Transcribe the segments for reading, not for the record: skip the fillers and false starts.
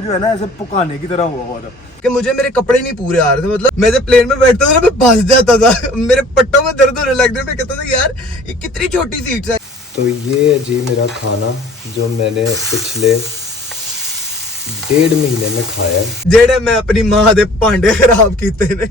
जो है ना ऐसे पुकाने की तरह हुआ था कि मुझे मेरे कपड़े नहीं पूरे आ रहे थे। मतलब मैं जब प्लेन में बैठता था ना मैं फंस जाता था, मेरे पट्टों में दर्द होने लग गया। मैं कहता था यार ये कितनी छोटी सीट्स है। तो ये है जी मेरा खाना जो मैंने पिछले 1.5 महीने में खाया है। जेड़े मैं अपनी माँ दे भांडे खराब कीते ने।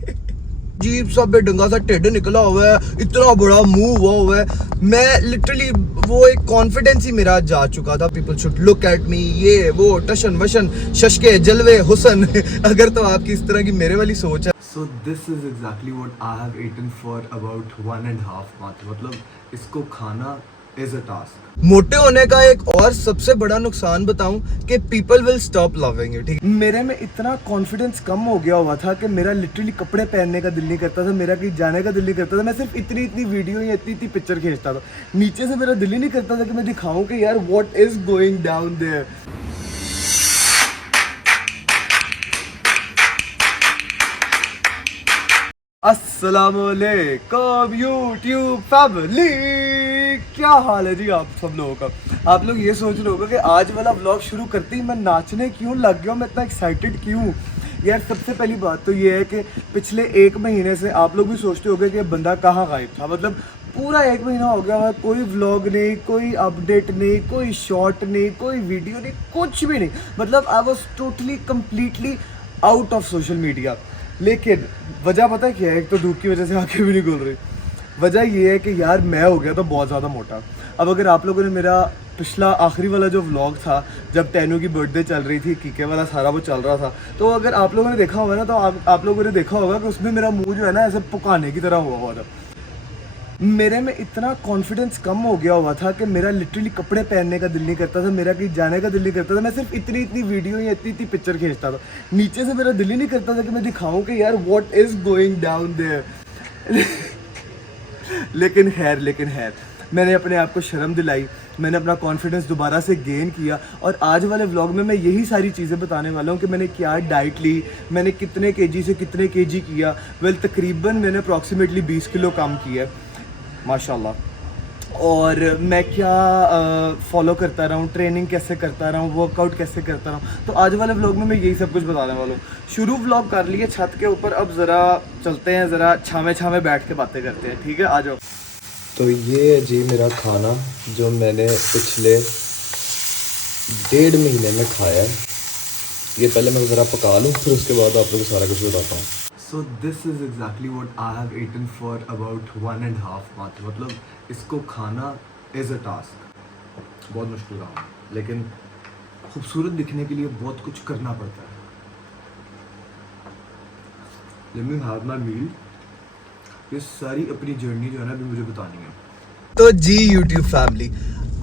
अजीब सा बेढंगा सा ढिड निकला हुआ है, इतना बड़ा मुंह हुआ है। मैं लिटरली वो एक कॉन्फिडेंस ही मेरा जा चुका था। पीपल शुड लुक एट मी, ये वो टशन वशन शशके जलवे हुसन। अगर तो आपकी इस तरह की मेरे वाली सोच है। So this is exactly what I have eaten for about 1.5 months. मतलब इसको खाना is a task. मोटे होने का एक और सबसे बड़ा नुकसान बताऊं कि people will stop loving you. ठीक, मेरे में इतना कॉन्फिडेंस कम हो गया हुआ था कि मेरा लिटरली कपड़े पहनने का दिल नहीं करता था, मेरा कहीं जाने का दिल नहीं करता था। मैं सिर्फ इतनी इतनी वीडियो या इतनी इतनी पिक्चर खींचता था, नीचे से मेरा दिल ही नहीं करता था कि मैं दिखाऊं कि यार what is going down there. अस्सलामुअलैकुम यूट्यूब फैमिली, क्या हाल है जी आप सब लोगों का। आप लोग ये सोच रहे होगा कि आज वाला व्लॉग शुरू करते ही मैं नाचने क्यों लग गया हूँ, मैं इतना एक्साइटेड क्यों। यार सबसे पहली बात तो ये है कि पिछले 1 महीने से आप लोग भी सोचते होंगे कि बंदा कहाँ गायब था। मतलब पूरा 1 महीना हो गया हुआ, कोई व्लॉग नहीं, कोई अपडेट नहीं, कोई शॉर्ट नहीं, कोई वीडियो नहीं, कुछ भी नहीं। मतलब I was totally completely out of social media. लेकिन वजह पता है क्या है? एक तो धूप की वजह से आंखें भी नहीं खुल रही। वजह ये है कि यार मैं हो गया था बहुत ज़्यादा मोटा। अब अगर आप लोगों ने मेरा पिछला आखिरी वाला जो व्लॉग था जब टैनू की बर्थडे चल रही थी, कीके वाला सारा वो चल रहा था, तो अगर आप लोगों ने देखा होगा ना तो आप लोगों ने देखा होगा कि उसमें मेरा मुंह जो है ना ऐसे पुकाने की तरह हुआ था। मेरे में इतना कॉन्फिडेंस कम हो गया हुआ था कि मेरा लिटरली कपड़े पहनने का दिल नहीं करता था, मेरा कहीं जाने का दिल नहीं करता था। मैं सिर्फ इतनी इतनी वीडियो या इतनी इतनी पिक्चर खींचता था, नीचे से मेरा दिल ही नहीं करता था कि मैं दिखाऊं कि यार what is going down there. लेकिन खैर मैंने अपने आप को शर्म दिलाई, मैंने अपना कॉन्फिडेंस दोबारा से गेन किया। और आज वाले व्लॉग में मैं यही सारी चीज़ें बताने वाला हूँ कि मैंने क्या डाइट ली, मैंने कितने केजी से कितने केजी किया। वेल तकरीबन मैंने अप्रॉक्सीमेटली 20 किलो कम किया माशाल्लाह। और मैं क्या फॉलो करता रहा हूँ, ट्रेनिंग कैसे करता रहा हूँ, वर्कआउट कैसे करता रहा हूँ, तो आज वाले व्लॉग में मैं यही सब कुछ बताने वाला हूँ। शुरू व्लॉग कर लिए छत के ऊपर, अब ज़रा चलते हैं, ज़रा छावे बैठ के बातें करते हैं। ठीक है, आ जाओ। तो ये है जी मेरा खाना जो मैंने पिछले 1.5 महीने में खाया है। ये पहले मैं ज़रा पका लूँ, फिर उसके बाद आप लोगों को सारा कुछ बताता हूँ। So this is exactly what I have eaten for about 1.5 months. मतलब इसको खाना is a task. बहुत मुश्किल काम है, लेकिन खूबसूरत दिखने के लिए बहुत कुछ करना पड़ता है। Let me have my meal. ये सारी अपनी जर्नी जो है ना अभी मुझे बतानी है। तो जी यूट्यूब फैमिली,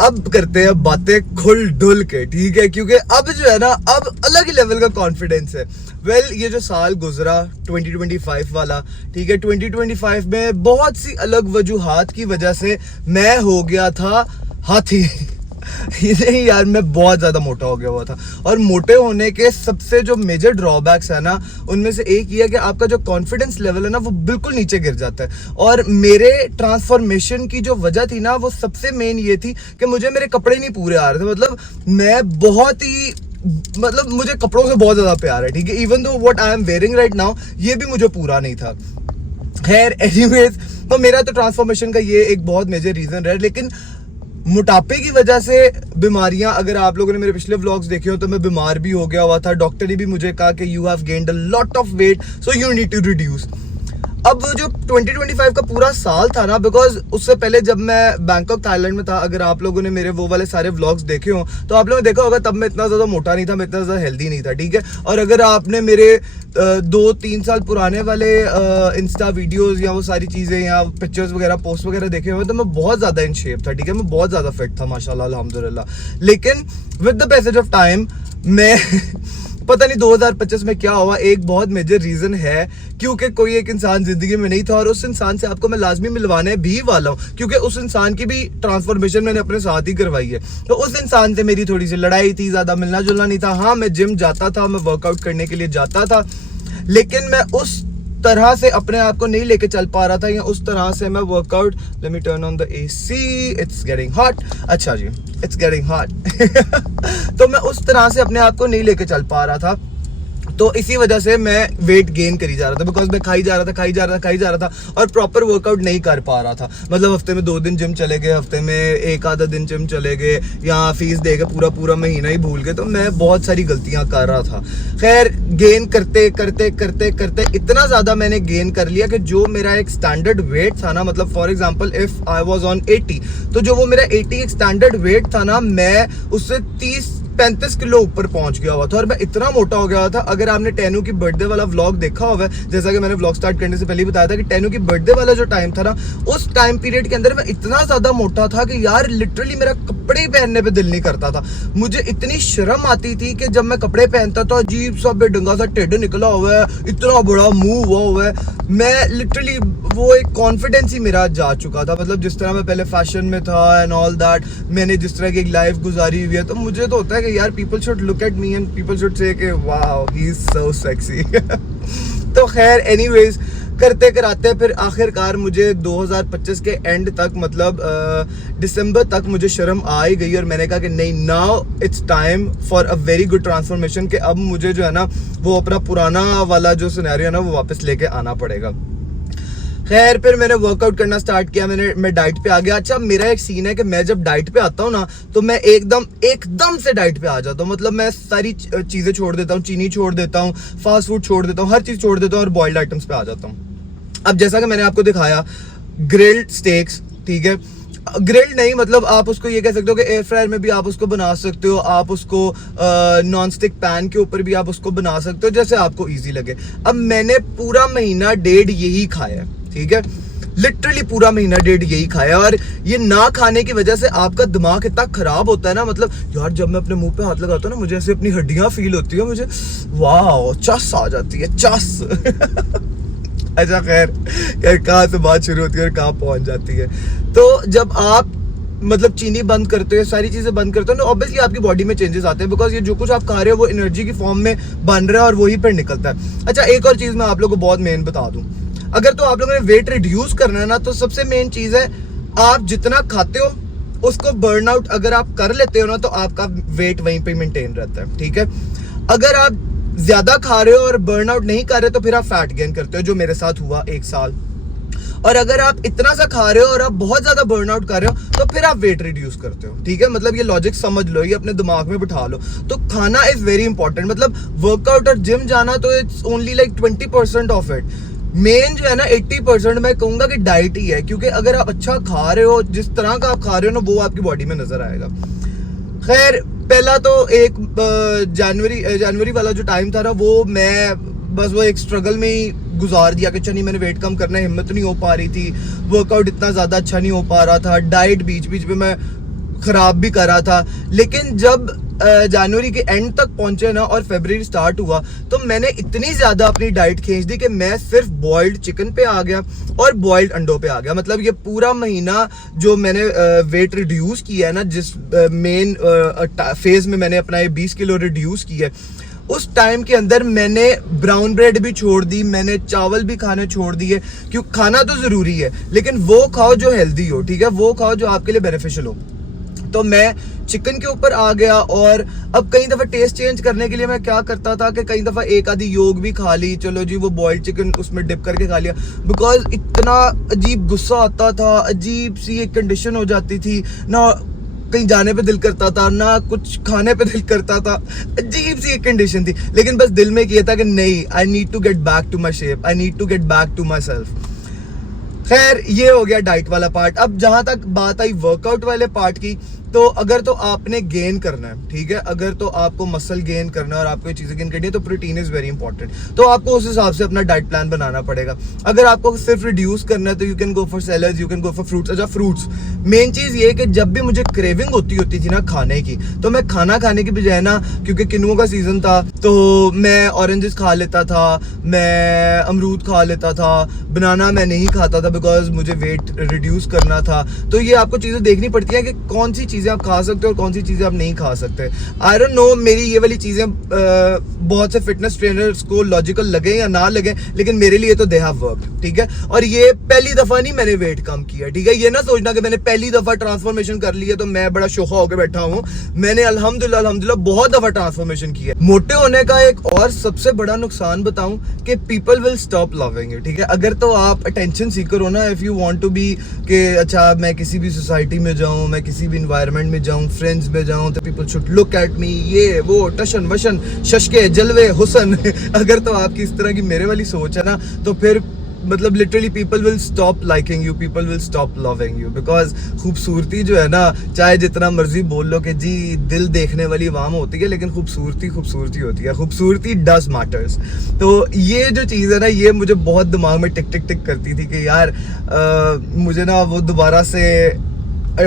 अब करते हैं बातें खुल डुल के, ठीक है, क्योंकि अब जो है ना अब अलग ही लेवल का कॉन्फिडेंस है। वेल ये जो साल गुजरा 2025 वाला, ठीक है, 2025 में बहुत सी अलग वजूहात की वजह से मैं हो गया था हाथी। नहीं यार, मैं बहुत ज़्यादा मोटा हो गया हुआ था। और मोटे होने के सबसे जो मेजर ड्रॉबैक्स है ना, उनमें से एक ये है कि आपका जो कॉन्फिडेंस लेवल है ना वो बिल्कुल नीचे गिर जाता है। और मेरे ट्रांसफॉर्मेशन की जो वजह थी ना वो सबसे मेन ये थी कि मुझे मेरे कपड़े नहीं पूरे आ रहे थे। मतलब मैं बहुत ही मुझे कपड़ों से बहुत ज़्यादा प्यार है, ठीक है, even though what I am wearing right now ये भी मुझे पूरा नहीं था। खैर एनीवेज, तो मेरा तो ट्रांसफॉर्मेशन का ये एक बहुत मेजर रीज़न रहा। लेकिन मोटापे की वजह से बीमारियां, अगर आप लोगों ने मेरे पिछले व्लॉग्स देखे हो तो मैं बीमार भी हो गया हुआ था। डॉक्टर ने भी मुझे कहा कि you have gained a lot of weight, so you need to reduce. अब जो 2025 का पूरा साल था ना, बिकॉज उससे पहले जब मैं बैंकॉक थाईलैंड में था, अगर आप लोगों ने मेरे वो वाले सारे व्लॉग्स देखे हो तो आप लोगों ने देखा होगा तब मैं इतना ज़्यादा मोटा नहीं था, मैं इतना ज़्यादा हेल्दी नहीं था, ठीक है। और अगर आपने मेरे 2-3 साल पुराने वाले इंस्टा वीडियोस या वो सारी चीज़ें या पिक्चर्स वगैरह पोस्ट वगैरह देखे हुए तो मैं बहुत ज़्यादा इन शेप था, ठीक है, मैं बहुत ज़्यादा फिट था माशाल्लाह अल्हम्दुलिल्लाह। लेकिन with the passage of time मैं पता नहीं 2025 में क्या हुआ, एक बहुत मेजर रीजन है क्योंकि कोई एक इंसान जिंदगी में नहीं था और उस इंसान से आपको मैं लाजमी मिलवाने भी वाला हूँ, क्योंकि उस इंसान की भी ट्रांसफॉर्मेशन मैंने अपने साथ ही करवाई है। तो उस इंसान से मेरी थोड़ी सी लड़ाई थी, ज्यादा मिलना जुलना नहीं था। हाँ, मैं जिम जाता था, मैं वर्कआउट करने के लिए जाता था, लेकिन मैं उस तरह से अपने आप को नहीं लेके चल पा रहा था, या उस तरह से मैं workout, let me turn on the AC, it's getting hot, अच्छा जी इट्स गेटिंग हॉट तो मैं उस तरह से अपने आप को नहीं लेके चल पा रहा था, तो इसी वजह से मैं वेट गेन करी जा रहा था, बिकॉज मैं खाई जा रहा था और प्रॉपर वर्कआउट नहीं कर पा रहा था। मतलब हफ्ते में 2 दिन जिम चले गए, हफ्ते में एक आधा दिन जिम चले गए, या फीस दे के पूरा महीना ही भूल गए, तो मैं बहुत सारी गलतियां कर रहा था। खैर गेन करते इतना ज़्यादा मैंने गेन कर लिया कि जो मेरा एक स्टैंडर्ड वेट था ना, मतलब for example if I was on 80, तो जो वो मेरा 80 एक स्टैंडर्ड वेट था ना, मैं उससे 30-35 किलो ऊपर पहुंच गया हुआ था और मैं इतना मोटा हो गया था। अगर आपने टेनू की बर्थडे वाला व्लॉग देखा होगा, जैसा कि मैंने व्लॉग स्टार्ट करने से पहले ही बताया था कि टेनू की बर्थडे वाला जो टाइम था ना, उस टाइम पीरियड के अंदर मैं इतना ज्यादा मोटा था कि यार लिटरली मेरा कपड़े ही पहनने पे दिल नहीं करता था। मुझे इतनी शर्म आती थी कि जब मैं कपड़े पहनता था, अजीब सा बेढंगा सा टेढ़ निकला हुआ है, इतना बड़ा मुंह हुआ है, मैं लिटरली वो एक कॉन्फिडेंस ही मेरा जा चुका था। मतलब जिस तरह मैं पहले फैशन में था एंड ऑल दैट, मैंने जिस तरह की एक लाइफ गुजारी हुई है, तो मुझे तो होता है कि यार people should look at me and people should say कि wow he is so sexy तो खैर एनीवेज करते कराते फिर आखिरकार मुझे 2025 के एंड तक, मतलब दिसंबर तक मुझे शर्म आ ही गई और मैंने कहा कि नहीं, now it's time for a very good transformation, कि अब मुझे जो है ना वो अपना पुराना वाला जो सिनेरियो है ना वो वापस लेके आना पड़ेगा। खैर फिर मैंने वर्कआउट करना स्टार्ट किया, मैं डाइट पे आ गया। अच्छा मेरा एक सीन है कि मैं जब डाइट पे आता हूँ ना, तो मैं एकदम से डाइट पे आ जाता हूँ। मतलब मैं सारी चीजें छोड़ देता हूँ, चीनी छोड़ देता हूँ, फास्ट फूड छोड़ देता हूँ, हर चीज छोड़ देता हूँ और बॉइल्ड आइटम्स पे आ जाता हूँ। अब जैसा कि मैंने आपको दिखाया ग्रिल्ड स्टेक्स, ठीक है, ग्रिल्ड नहीं, मतलब आप उसको ये कह सकते हो कि एयर फ्रायर में भी आप उसको बना सकते हो, आप उसको नॉन स्टिक पैन के ऊपर भी आप उसको बना सकते हो, जैसे आपको इजी लगे। अब मैंने पूरा महीना 1.5 यही खाया है, ठीक है, लिटरली पूरा महीना 1.5 यही खाया। और ये ना खाने की वजह से आपका दिमाग इतना खराब होता है ना, मतलब यार जब मैं अपने मुंह पे हाथ लगाता हूँ ना, मुझे ऐसे अपनी हड्डियां फील होती है, मुझे वाह चस आ जाती है, चस अच्छा खैर कहाँ से बात शुरू होती है और कहाँ पहुंच जाती है। तो जब आप मतलब चीनी बंद करते हो, सारी चीजें बंद करते हो ना, ऑब्वियसली आपकी बॉडी में चेंजेस आते हैं, बिकॉज ये जो कुछ आप खा रहे हो वो एनर्जी की फॉर्म में बन रहा है और वही पर निकलता है। अच्छा एक और चीज मैं आप लोगों को बहुत मेन बता दूं, अगर तो आप लोगों ने वेट रिड्यूस करना है ना, तो सबसे मेन चीज है आप जितना खाते हो उसको बर्न आउट अगर आप कर लेते हो ना, तो आपका वेट वहीं पे मेंटेन रहता है, ठीक है। अगर आप ज्यादा खा रहे हो और बर्न आउट नहीं कर रहे, तो फिर आप फैट गेन करते हो, जो मेरे साथ हुआ 1 साल। और अगर आप इतना सा खा रहे हो और आप बहुत ज्यादा बर्न आउट कर रहे हो, तो फिर आप वेट रिड्यूस करते हो, ठीक है। मतलब ये लॉजिक समझ लो, ये अपने दिमाग में बिठा लो। तो खाना इज वेरी इंपॉर्टेंट, मतलब वर्कआउट और जिम जाना तो it's only like 20% of it. Main जो है ना 80% मैं कहूंगा कि डाइट ही है, क्योंकि अगर आप अच्छा खा रहे हो, जिस तरह का आप खा रहे हो ना, वो आपकी बॉडी में नजर आएगा। खैर पहला तो एक जनवरी वाला जो टाइम था ना, वो मैं बस वो एक स्ट्रगल में ही गुजार दिया कि चलिए मैंने वेट कम करना है, हिम्मत नहीं हो पा रही थी, वर्कआउट इतना ज़्यादा अच्छा नहीं हो पा रहा था, डाइट बीच में मैं ख़राब भी कर रहा था। लेकिन जब जनवरी के एंड तक पहुंचे ना और फरवरी स्टार्ट हुआ, तो मैंने इतनी ज़्यादा अपनी डाइट खींच दी कि मैं सिर्फ बॉइल्ड चिकन पे आ गया और बॉइल्ड अंडों पे आ गया। मतलब ये पूरा महीना जो मैंने वेट रिड्यूस किया है ना, जिस मेन फेज में मैंने अपना ये 20 किलो रिड्यूस किया है, उस टाइम के अंदर मैंने ब्राउन ब्रेड भी छोड़ दी, मैंने चावल भी खाने छोड़ दिए, क्योंकि खाना तो ज़रूरी है, लेकिन वो खाओ जो हेल्दी हो, ठीक है, वो खाओ जो आपके लिए बेनिफिशियल हो। तो मैं चिकन के ऊपर आ गया। और अब कई दफ़ा टेस्ट चेंज करने के लिए मैं क्या करता था कि कई दफ़ा एक आधी योग भी खा ली, चलो जी वो बॉइल्ड चिकन उसमें डिप करके खा लिया, बिकॉज इतना अजीब गुस्सा आता था, अजीब सी एक कंडीशन हो जाती थी ना, कहीं जाने पे दिल करता था ना, कुछ खाने पे दिल करता था, अजीब सी एक कंडीशन थी। लेकिन बस दिल में किया था कि नहीं, I need to get back to my shape, I need to get back to my self. खैर ये हो गया डाइट वाला पार्ट। अब जहां तक बात आई वर्कआउट वाले पार्ट की, तो अगर तो आपने गेन करना है, ठीक है, अगर तो आपको मसल गेन करना है और आपको ये चीजें गेन करनी है, तो प्रोटीन इज वेरी इंपॉर्टेंट। तो आपको उस हिसाब से अपना डाइट प्लान बनाना पड़ेगा। अगर आपको सिर्फ रिड्यूस करना है, तो you can go for salads, you can go for fruits. अच्छा फ्रूट्स, मेन चीज ये कि जब भी मुझे क्रेविंग होती थी ना खाने की, तो मैं खाना खाने की बजाय ना, क्योंकि किनुओं का सीजन था, तो मैं ऑरेंजेस खा लेता था, मैं अमरूद खा लेता था, बनाना मैं नहीं खाता था बिकॉज मुझे वेट रिड्यूस करना था। तो ये आपको चीजें देखनी पड़ती है कि कौन सी चीज़ें आप खा सकते हो और कौन सी चीज़ें आप नहीं खा सकते। आई डोंट नो मेरी ये वाली चीज़ें बहुत से फिटनेस ट्रेनर्स को लॉजिकल लगे या ना लगे, लेकिन मेरे लिए तो दे हैव वर्कड, ठीक है। और ये पहली दफ़ा नहीं मैंने वेट कम किया, ठीक है। ये ना सोचना कि मैंने पहली दफ़ा ट्रांसफॉर्मेशन कर ली है तो मैं बड़ा शोखा होकर बैठा हूँ। मैंने अल्हम्दुलिल्लाह बहुत दफ़ा ट्रांसफॉर्मेशन की है। मोटे होने का एक और सबसे बड़ा नुकसान बताऊं कि people will stop loving you, ठीक है। अगर तो आप अटेंशन सीकर हो ना, if you want to be कि अच्छा मैं किसी भी सोसाइटी में जाऊं, मैं किसी भी इन्वायरमेंट में जाऊं, फ्रेंड्स में जाऊं, तो पीपल शुड लुक एट मी, ये वो टशन वशन शशके जलवे हुसन अगर तो आपकी इस तरह की मेरे वाली सोच है ना, तो फिर मतलब literally people will stop liking you, people will stop loving you. Because खूबसूरती जो है ना, चाहे जितना मर्जी बोल लो कि जी दिल देखने वाली आवाम होती है, लेकिन खूबसूरती खूबसूरती होती है, खूबसूरती डज मैटर्स। तो ये जो चीज़ है ना, ये मुझे बहुत दिमाग में टिक टिक टिक करती थी कि यार मुझे ना वो दोबारा से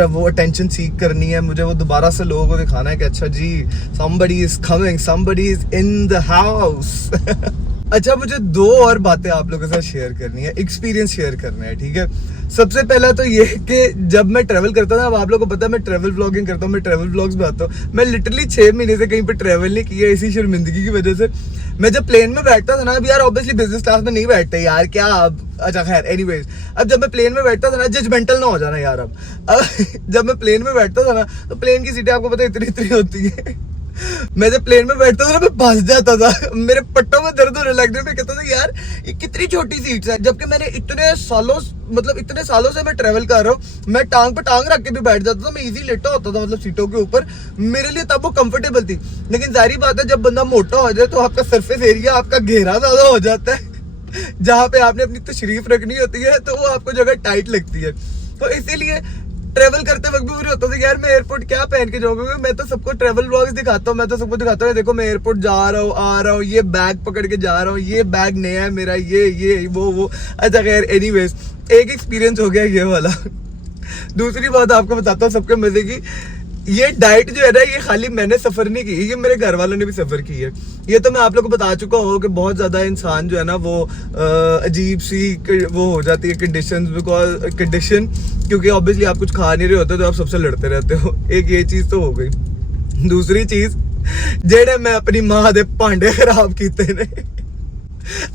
वो अटेंशन सीख करनी है, मुझे वो दोबारा से लोगों को दिखाना है कि अच्छा जी somebody is coming, somebody is in the house अच्छा, मुझे दो और बातें आप लोगों के साथ शेयर करनी है, एक्सपीरियंस शेयर करना है, ठीक है। सबसे पहला तो ये कि जब मैं ट्रैवल करता था, अब आप लोगों को पता है मैं ट्रैवल व्लॉगिंग करता हूँ, मैं ट्रैवल व्लॉग्स में आता हूँ। मैं लिटरली 6 महीने से कहीं पे ट्रैवल नहीं किया इसी शर्मिंदगी की वजह से। मैं जब प्लेन में बैठता था ना, अब यार ऑब्वियसली बिजनेस क्लास में नहीं बैठते यार, क्या अब अच्छा खैर एनीवेज, अब जब मैं प्लेन में बैठता था ना, जजमेंटल ना हो जाना यार, अब जब मैं प्लेन में बैठता था ना, तो प्लेन की सीटें आपको पता है इतनी इतनी होती है। मैं जब प्लेन में बैठता था ना, मैं फंस जाता था, मेरे पट्टों में दर्द होने लगने पे कहता था यार ये कितनी छोटी सीट्स है, जबकि मैंने इतने सालों से मैं ट्रैवल कर रहा हूँ, मैं टांग पे टांग रख के भी बैठ जाता था, मैं इजी लेटा होता था मतलब सीटों के ऊपर, मेरे लिए तब वो कंफर्टेबल थी। लेकिन जाहिर बात है जब बंदा मोटा हो जाए तो आपका सरफेस एरिया, आपका घेरा ज्यादा हो जाता है, जहाँ पे आपने अपनी तशरीफ रखनी होती है, तो वो आपको जगह टाइट लगती है। तो इसीलिए ट्रैवल करते वक्त भी मुझे होता था कि यार मैं एयरपोर्ट क्या पहन के जाऊंगा। मैं तो सबको ट्रैवल व्लॉग्स दिखाता हूँ, मैं तो सबको दिखाता हूँ देखो मैं एयरपोर्ट जा रहा हूँ, आ रहा हूँ, ये बैग पकड़ के जा रहा हूँ, ये बैग नया है मेरा, ये वो। अच्छा खैर एनीवेज, एक एक्सपीरियंस हो गया ये वाला। दूसरी बात आपको बताता हूँ सबके मजे की, ये डाइट जो है ना, ये खाली मैंने सफर नहीं की, ये मेरे घर वालों ने भी सफर की है। ये तो मैं आप लोगों को बता चुका हूँ कि बहुत ज्यादा इंसान जो है ना वो अजीब सी वो हो जाती है कंडीशन, क्योंकि ऑब्वियसली आप कुछ खा नहीं रहे होते तो आप सबसे लड़ते रहते हो। एक ये चीज तो हो गई। दूसरी चीज, जेड़े मैं अपनी माँ दे भांडे खराब किते ने।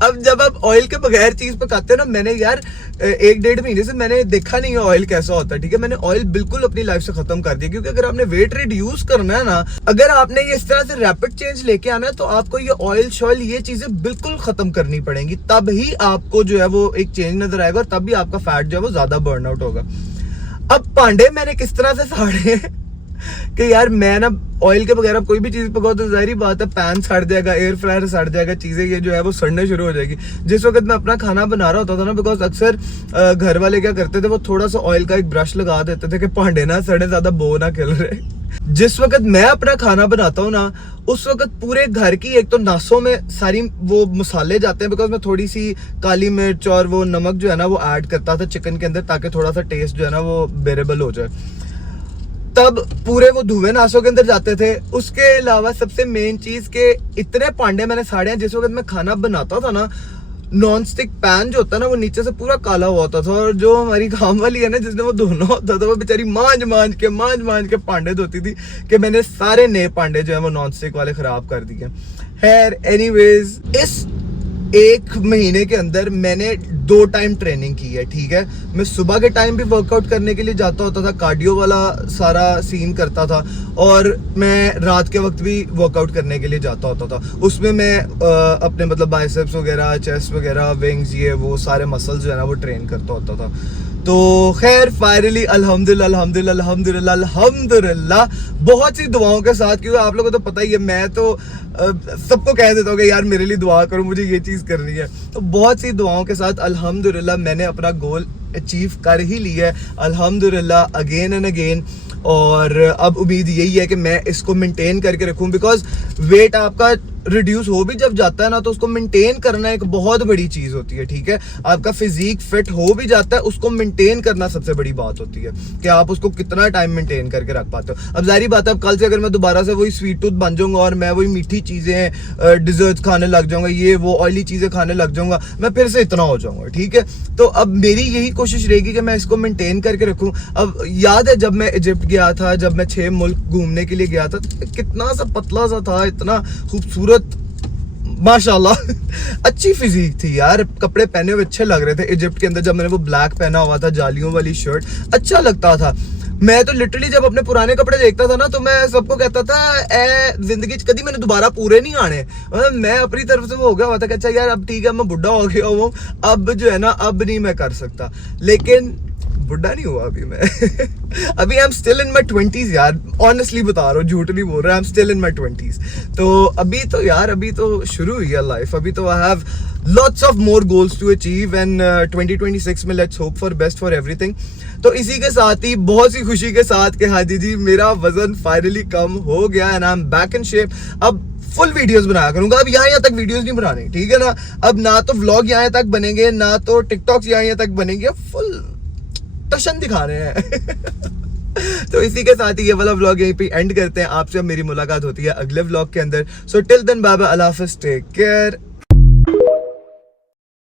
अब जब आप ऑयल के बगैर चीज पकाते हो ना, मैंने यार 1-1.5 महीने से मैंने देखा नहीं है ऑयल कैसा होता है, ठीक है। मैंने ऑयल बिल्कुल अपनी लाइफ से खत्म कर दिया, क्योंकि अगर आपने वेट रिड्यूस करना है ना, अगर आपने ये इस तरह से रैपिड चेंज लेके आना है, तो आपको ये ऑयल शॉयल ये चीजें बिल्कुल खत्म करनी पड़ेंगी, तब ही आपको जो है वो एक चेंज नजर आएगा, और तब भी आपका फैट जो है वो ज्यादा बर्न आउट होगा। अब भांडे मैंने किस तरह से साड़े हैं कि यार मैं ना ऑयल के बगैर कोई भी चीज पकाओ तो जाहिर बात है पैन सड़ जाएगा, एयर फ्रायर सड़ जाएगा, चीजें ये जो है वो सड़ने शुरू हो जाएगी। जिस वक्त मैं अपना खाना बना रहा होता था ना, बिकॉज अक्सर घर वाले क्या करते थे, वो थोड़ा सा ऑयल का एक ब्रश लगा देते थे कि भांडे ना सड़े, ज्यादा बो ना खिल रहे। जिस वक्त मैं अपना खाना बनाता हूँ ना, उस वक्त पूरे घर की एक तो नासों में सारी वो मसाले जाते हैं, बिकॉज मैं थोड़ी सी काली मिर्च और वो नमक जो है ना वो ऐड करता था चिकन के अंदर, ताकि थोड़ा सा टेस्ट जो है ना वो बेरेबल हो जाए। तब पूरे वो धुएं नासों के अंदर जाते थे। उसके अलावा सबसे मेन चीज के इतने भांडे मैंने साड़े हैं, जिस वक्त मैं खाना बनाता था ना, नॉन स्टिक पैन जो होता है ना, वो नीचे से पूरा काला हुआ होता था, और जो हमारी काम वाली है ना जिसने वो धोना होता था, वो बेचारी मांझ के भांडे धोती थी, कि मैंने सारे नए भांडे जो है वो नॉन स्टिक वाले खराब कर दिए। खैर एनीवेज, इस 1 महीने के अंदर मैंने 2 टाइम ट्रेनिंग की है, ठीक है। मैं सुबह के टाइम भी वर्कआउट करने के लिए जाता होता था, कार्डियो वाला सारा सीन करता था, और मैं रात के वक्त भी वर्कआउट करने के लिए जाता होता था। उसमें मैं अपने मतलब बाइसेप्स वगैरह, चेस्ट वगैरह, विंग्स, ये वो सारे मसल्स जो है ना वो ट्रेन करता होता था। तो खैर फाइनली अल्हम्दुलिल्लाह बहुत सी दुआओं के साथ, क्योंकि आप लोगों को तो पता ही है, मैं तो सबको कह देता हूँ कि यार मेरे लिए दुआ करो, मुझे ये चीज़ करनी है। तो बहुत सी दुआओं के साथ अल्हम्दुलिल्लाह मैंने अपना गोल अचीव कर ही लिया है, अल्हम्दुलिल्लाह, अगेन एंड अगेन। और अब उम्मीद यही है कि मैं इसको मेंटेन करके रखूं, बिकॉज वेट आपका रिड्यूस हो भी जब जाता है ना, तो उसको मेंटेन करना एक बहुत बड़ी चीज होती है, ठीक है। आपका फिजिक फिट हो भी जाता है, उसको मेंटेन करना सबसे बड़ी बात होती है कि आप उसको कितना टाइम मेंटेन करके रख पाते हो। अब जाहिर बात है, अब कल से अगर मैं दोबारा से वही स्वीट टूथ बन जाऊंगा और मैं वही मीठी चीजें डिजर्ट्स खाने लग जाऊंगा, ये वो ऑयली चीजें खाने लग जाऊंगा, मैं फिर से इतना हो जाऊंगा, ठीक है। तो अब मेरी यही कोशिश रहेगी कि मैं इसको मेंटेन करके रखूं। अब याद है जब मैं इजिप्ट गया था, जब मैं 6 मुल्क घूमने के लिए गया था, तो कितना सा पतला सा था, इतना खूबसूरत, माशाल्लाह अच्छी फिजिक थी यार, कपड़े पहने हुए अच्छे लग रहे थे इजिप्ट के अंदर। जब मैंने वो ब्लैक पहना हुआ था, जालियों वाली शर्ट, अच्छा लगता था। मैं तो लिटरली जब अपने पुराने कपड़े देखता था ना, तो मैं सबको कहता था जिंदगी कभी मैंने दोबारा पूरे नहीं आने। मैं अपनी तरफ से वो हो गया हुआ था कि अच्छा यार अब ठीक है, मैं बुढ़ा हो गया हूँ, अब जो है ना अब नहीं मैं कर सकता। लेकिन बुढ़ा नहीं हुआ अभी मैं अभी I am still in my 20s यार, ऑनेस्टली बता रहा हूँ, झूठ नहीं बोल रहा, I am still in my 20s। तो अभी तो यार, अभी तो शुरू हुई है लाइफ, अभी तो I have lots of more goals to achieve and 2026 में let's hope for best for everything. तो इसी के साथ ही बहुत सी खुशी के साथ कि हाजी जी मेरा वजन फाइनली कम हो गया and I am back in shape. अब फुल वीडियोस बनाया करूंगा, अब यहाँ तक वीडियोस नहीं बनाने, ठीक है ना। अब ना तो व्लॉग यहाँ तक बनेंगे, ना तो टिकटॉक्स यहाँ तक बनेंगे, फुल टशन दिखाने हैं तो इसी के साथ ही ये वाला व्लॉग यहीं पे एंड करते हैं। आपसे अब मेरी मुलाकात होती है अगले व्लॉग के अंदर। So till then bye bye, अल्लाह हाफिज़, टेक केयर।